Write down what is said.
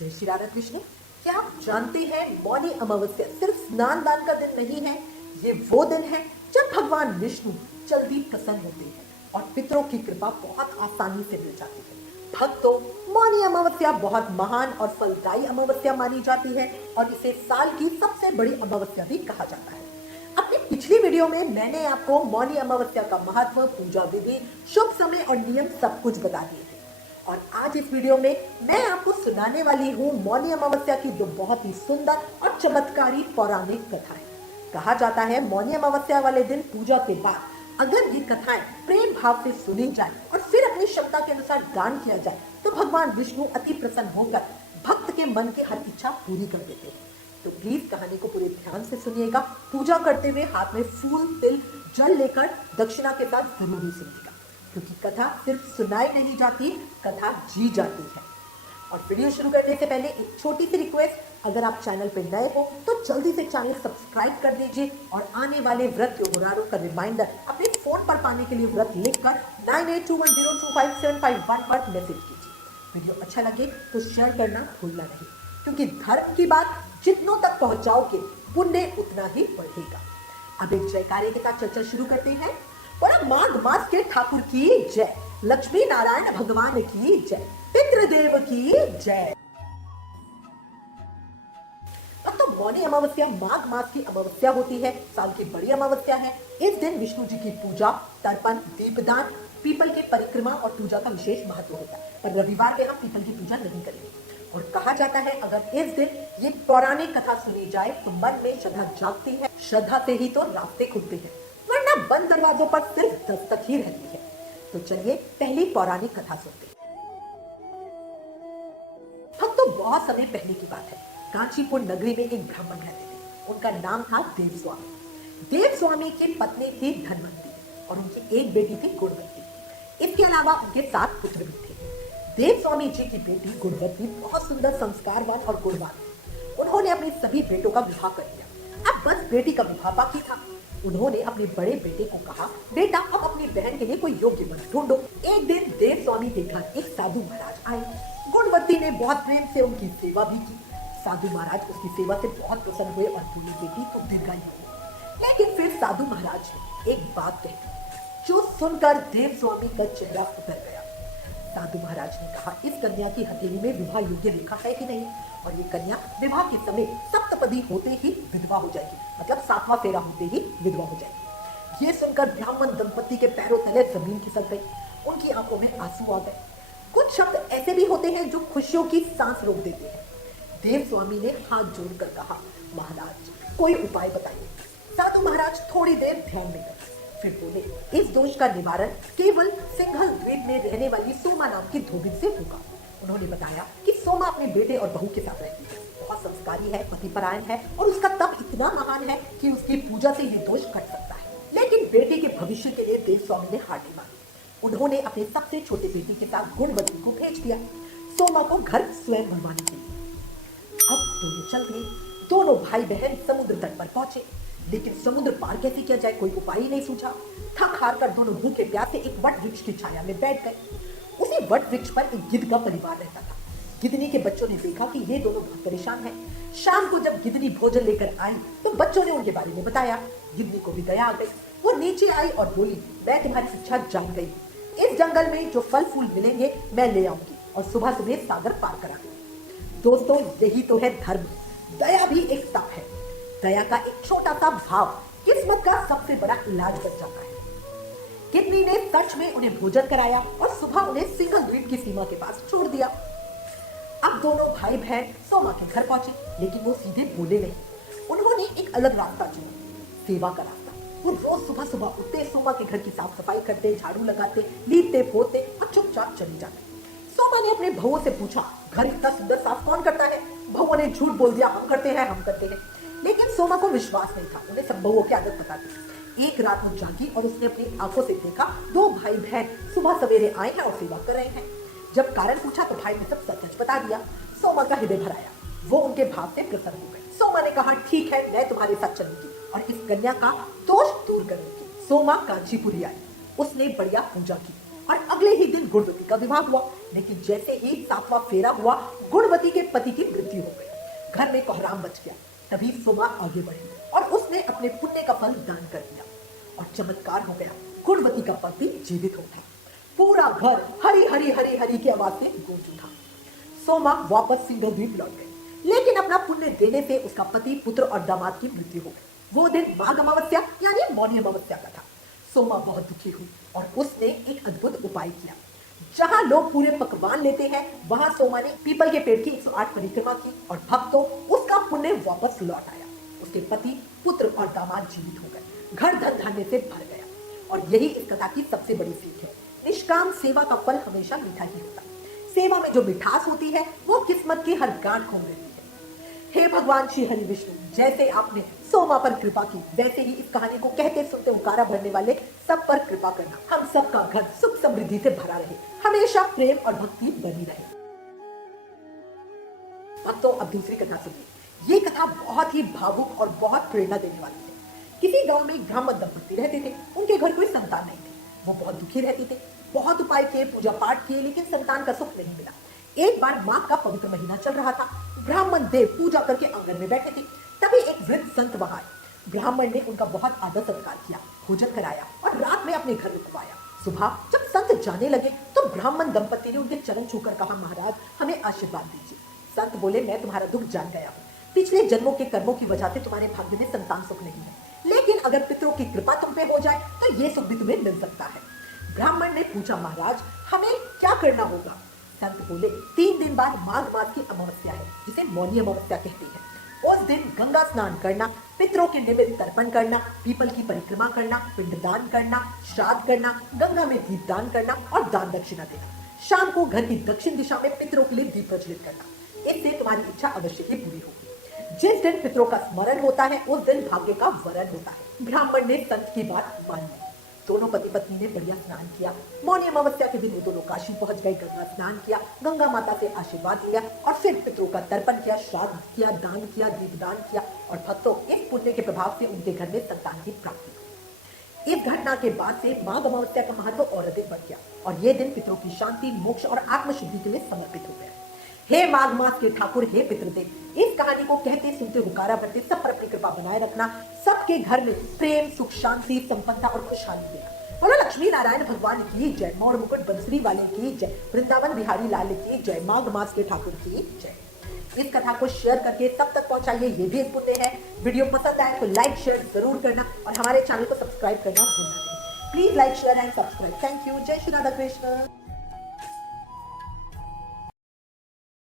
जय श्री राधा कृष्ण। क्या आप जानते हैं मौनी अमावस्या सिर्फ स्नान दान का दिन नहीं है, ये वो दिन है जब भगवान विष्णु जल्दी प्रसन्न होते हैं और पितरों की कृपा बहुत आसानी से मिल जाती है। भक्तों, मौनी अमावस्या बहुत महान और फलदायी अमावस्या मानी जाती है और इसे साल की सबसे बड़ी अमावस्या भी कहा जाता है। अपनी पिछली वीडियो में मैंने आपको मौनी अमावस्या का महत्व, पूजा विधि, शुभ समय और नियम सब कुछ बता दिए थे और आज इस वीडियो में मैं आपको सुनाने वाली हूँ मौनी अमावस्या की दो बहुत ही सुंदर और चमत्कारी पौराणिक कथाएं। कहा जाता है मौनी अमावस्या वाले दिन पूजा के बाद अगर ये कथाएं प्रेम भाव से सुनी जाए और फिर अपनी क्षमता के अनुसार दान किया जाए तो भगवान विष्णु अति प्रसन्न होकर भक्त के मन की हर इच्छा पूरी कर देते हैं। तो प्लीज कहानी को पूरे ध्यान से सुनिएगा। पूजा करते हुए हाथ में फूल, तिल, जल लेकर दक्षिणा के साथ जरूर सुनिएगा, क्योंकि कथा सिर्फ सुनाई नहीं जाती, कथा जी जाती है। और वीडियो शुरू करने से पहले एक छोटी सी रिक्वेस्ट, अगर आप चैनल पर नए हो तो जल्दी से चैनल सब्सक्राइब कर लीजिए और आने वाले व्रत त्योहारों का रिमाइंडर अपने फोन पर पाने के लिए व्रत लिखकर 9821025751 पर मैसेज कीजिए। वीडियो अच्छा लगे तो शेयर करना भूलना नहीं, क्योंकि धर्म की बात जितनों तक पहुंचाओगे पुण्य उतना ही बढ़ेगा। अब एक जयकारे के साथ चर्चा शुरू करते हैं। और माघ मास के ठाकुर की जय, लक्ष्मी नारायण भगवान की जय, पितृदेव की जय। अब तो मौनी अमावस्या माघ मास की अमावस्या होती है, साल की बड़ी अमावस्या है। इस दिन विष्णु जी की पूजा, तर्पण, दीपदान, पीपल के परिक्रमा और पूजा का विशेष महत्व होता है। पर रविवार में हम पीपल की पूजा नहीं करेंगे। और कहा जाता है अगर इस दिन ये पौराणिक कथा सुनी जाए तो मन में श्रद्धा जागती है, श्रद्धा से ही तो रास्ते खुलते हैं, वरना बंद दरवाजों पर सिर्फ दस्तक ही रहती है। तो चलिए पहली पौराणिक कथा सुनते हैं। भक्तों, बहुत समय पहले की बात है, कांचीपुर नगरी में एक ब्राह्मण रहते थे। उनका नाम था देवस्वामी। देवस्वामी की पत्नी थी धनवंती और उनकी एक बेटी थी गुणवंती। इसके अलावा उनके 7 पुत्र भी थे। देवस्वामी जी की बेटी गुणवंती बहुत सुंदर, संस्कारवान और गुणवान। उन्होंने अपने सभी बेटों का विवाह कर दिया। अब बस बेटी का विवाह बाकी था। उन्होंने अपने बड़े बेटे को कहा, बेटा अब अपनी बहन के लिए कोई योग्य वर ढूंढो। एक दिन देवस्वामी के घर एक साधु महाराज आए। गुणवंती ने बहुत प्रेम से उनकी सेवा भी की। साधु महाराज उसकी सेवा से बहुत प्रसन्न हुए और बोले, बेटी तो दीर्घायु हो। लेकिन फिर साधु महाराज ने एक बात कही जो सुनकर देवस्वामी का चेहरा उतर गया। साधु महाराज ने कहा, इस कन्या की हथेली में विवाह योग्य रेखा है कि नहीं, और ये कन्या विवाह के समय सप्तपदी होते ही विधवा हो जाएगी, मतलब 7वां फेरा होते ही विधवा हो जाएगी। ये सुनकर ब्राह्मण दंपति के पैरों तले जमीन खिसक गई, उनकी आंखों में आंसू आ गए। कुछ शब्द ऐसे भी होते हैं जो खुशियों की सांस रोक देते हैं। देवस्वामी ने हाथ जोड़कर कहा, महाराज कोई उपाय बताइए। साधु महाराज थोड़ी देर ध्यान में गए, फिर बोले, इस दोष का निवारण केवल सिंघल द्वीप में रहने वाली सोमा नाम की धोबी से होगा। उन्होंने बताया कि सोमा अपने बेटे और बहू के साथ रहती है, बहुत संस्कारी है, पतिपरायण है और उसका तप इतना महान है कि उसकी पूजा से ये दोष कट सकता है। लेकिन बेटे के भविष्य के लिए देवस्वामी ने हार नहीं मानी। उन्होंने अपने सबसे छोटे बेटी के साथ गुणवंती को भेज दिया, सोमा को घर स्वयं भरवाने के लिए। अब दोनों चल गए। दोनों भाई बहन समुद्र तट पर पहुंचे, लेकिन समुद्र पार कैसे किया जाए कोई उपाय ही नहीं सूझा। थक हार कर दोनों भूखे प्यासे एक वट वृक्ष की छाया में बैठ गए। उसी वट वृक्ष पर एक गिद्ध का परिवार रहता था। गिद्धनी के बच्चों ने देखा कि ये दोनों बहुत परेशान हैं। शाम को जब गिद्धनी भोजन लेकर आई तो बच्चों ने उनके बारे में बताया। गिद्धनी को भी दया आ गई। वो नीचे आई और बोली, मैं तुम्हारी इच्छा जान गई। इस जंगल में जो फल फूल मिलेंगे मैं ले आऊंगी और सुबह सुबह सागर पार कराऊंगी। दोस्तों, यही तो है धर्म। दया भी एक तप है। दया का एक छोटा सा भाव किस्मत का सबसे बड़ा इलाज बन जाता है। गिद्धनी ने सच में उन्हें भोजन कराया और सुबह उन्हें सिंघल द्वीप की सीमा के पास छोड़ दिया। अब दोनों भाई बहन सोमा के घर पहुंचे, लेकिन वो सीधे बोले नहीं। उन्होंने एक अलग रास्ता चुना, सेवा का रास्ता। वो रोज सुबह सुबह उठते, सोमा के घर की साफ सफाई करते, झाड़ू लगाते, लीपते पोते और चुपचाप चले जाते। सोमा ने अपने बहुओं से पूछा, घर इतना सुंदर साफ कौन करता है? बहुओं ने झूठ बोल दिया, हम करते हैं। लेकिन सोमा को विश्वास नहीं था, उन्हें सब बहुओं की आदत पता थी। एक रात वो जागी और उसने अपनी आंखों से देखा 2 भाई बहन सुबह सवेरे आए हैं और सेवा कर रहे हैं। जब कारण पूछा तो भाई ने सब सच बता दिया। सोमा का हृदय भर आया, वो उनके भाव से प्रसन्न हो गए। सोमा ने कहा, ठीक है, मैं तुम्हारे साथ चलूंगी और इस कन्या का दोष दूर करूंगी। सोमा कांचीपुरी आई, उसने बढ़िया पूजा की और अगले ही दिन गुणवती का विवाह हुआ। लेकिन जैसे ही 7वां फेरा हुआ, गुणवती के पति की मृत्यु हो गई। घर में कोहराम बच गया। तभी सोमा आगे बढ़ी और उसने अपने पुण्य का फल दान कर दिया और चमत्कार हो गया। गुणवती का पति जीवित उठा। पूरा घर हरी हरी हरी हरी की आवाज से गूंज उठा। सोमा वापस सिंधु द्वीप लौट गई, लेकिन अपना पुण्य देने से उसका पति, पुत्र और दामाद की मृत्यु हो गई। वो दिन माघ अमावस्या यानी मौनी अमावस्या का था। सोमा बहुत दुखी हुई और उसने एक अद्भुत उपाय किया। जहां लोग पूरे पकवान लेते हैं, वहां सोमा ने पीपल के पेड़ की 108 परिक्रमा की और भक्तों उसका पुण्य वापस लौट आया। उसके पति, पुत्र और दामाद जीवित हो गए। घर धन धान्य से भर गया। और यही इस कथा की सबसे बड़ी सीख है। निष्काम सेवा का फल हमेशा मीठा ही होता है। सेवा में जो मिठास होती है वो किस्मत की हर गांठ खोल देती है। हे भगवान श्री हरि विष्णु, जैसे आपने सोमा पर कृपा की, वैसे ही इस कहानी को कहते सुनते उकारा भरने वाले सब पर कृपा करना। हम सबका घर सुख समृद्धि से भरा रहे, हमेशा प्रेम और भक्ति बनी रहे। भक्तों, अब दूसरी कथा सुनिए। ये कथा बहुत ही भावुक और बहुत प्रेरणा देने वाली है। किसी गांव में एक ब्राह्मण दंपति रहते थे। उनके घर कोई संतान नहीं थी। वो बहुत दुखी रहते थे। बहुत उपाय किए, पूजा पाठ किए, लेकिन संतान का सुख नहीं मिला। एक बार माघ का पवित्र महीना चल रहा था। ब्राह्मण देव पूजा करके आंगन में बैठे थे। तभी एक वृद्ध संत वहां आए। ब्राह्मण ने उनका बहुत आदर सत्कार किया, भोजन कराया और रात में अपने घर रुकवाया। सुबह जब संत जाने लगे तो ब्राह्मण दंपति ने उनके चरण छूकर कहा, महाराज हमें आशीर्वाद दीजिए। संत बोले, मैं तुम्हारा दुख जान गया हूँ। पिछले जन्मों के कर्मों की वजह से तुम्हारे भाग्य में संतान सुख नहीं है, लेकिन अगर पितरों की कृपा तुम पे हो जाए तो ये सुख भी तुम्हें मिल सकता है। ब्राह्मण ने पूछा, महाराज हमें क्या करना होगा? संत बोले, 3 दिन बाद माघ मास की अमावस्या है, जिसे मौनी अमावस्या कहते हैं। उस दिन गंगा स्नान करना, पितरों के निमित्त तर्पण करना, पीपल की परिक्रमा करना, पिंडदान करना, श्राद्ध करना, गंगा में दीप दान करना और दान दक्षिणा देना। शाम को घर की दक्षिण दिशा में पितरों के लिए दीप प्रज्वलित करना। इससे तुम्हारी इच्छा अवश्य ही पूरी होगी। जिस दिन पितरों का स्मरण होता है उस दिन भाग्य का वरण होता है। ब्राह्मण ने संत की बात मान ली। दोनों पति पत्नी ने बढ़िया स्नान किया। मौनी अमावस्या के दिन वो दोनों काशी पहुंच गए, गंगा स्नान किया, गंगा माता से आशीर्वाद लिया और फिर पितरों का तर्पण किया, श्राद्ध किया, दान किया, दीपदान किया। और भक्तों, इस पुण्य के प्रभाव से उनके घर में संतान की प्राप्ति हुई। इस घटना के बाद से माघ अमावस्या का महत्व और अधिक बढ़ गया और ये दिन पितरों की शांति, मोक्ष और आत्मशुद्धि के लिए समर्पित हो गया। हे माघ मास के ठाकुर, हे पितृदेव, इस कहानी को कहते सुनते हुकारा भरते सब पर अपनी कृपा बनाए रखना। सबके घर में प्रेम, सुख, शांति, संपन्नता और खुशहाली देना। बोलो लक्ष्मी नारायण भगवान की जय। मोर मुकुट बंसरी वाले की जय। वृंदावन बिहारी लाल की जय। माघ मास के ठाकुर की जय। इस कथा को शेयर करके सब तक पहुंचाइए, ये भी एक पुण्य है। वीडियो पसंद आए तो लाइक शेयर जरूर करना और हमारे चैनल को सब्सक्राइब करना भूलना नहीं। Please like share and subscribe. Thank you. जय श्री राधा कृष्ण।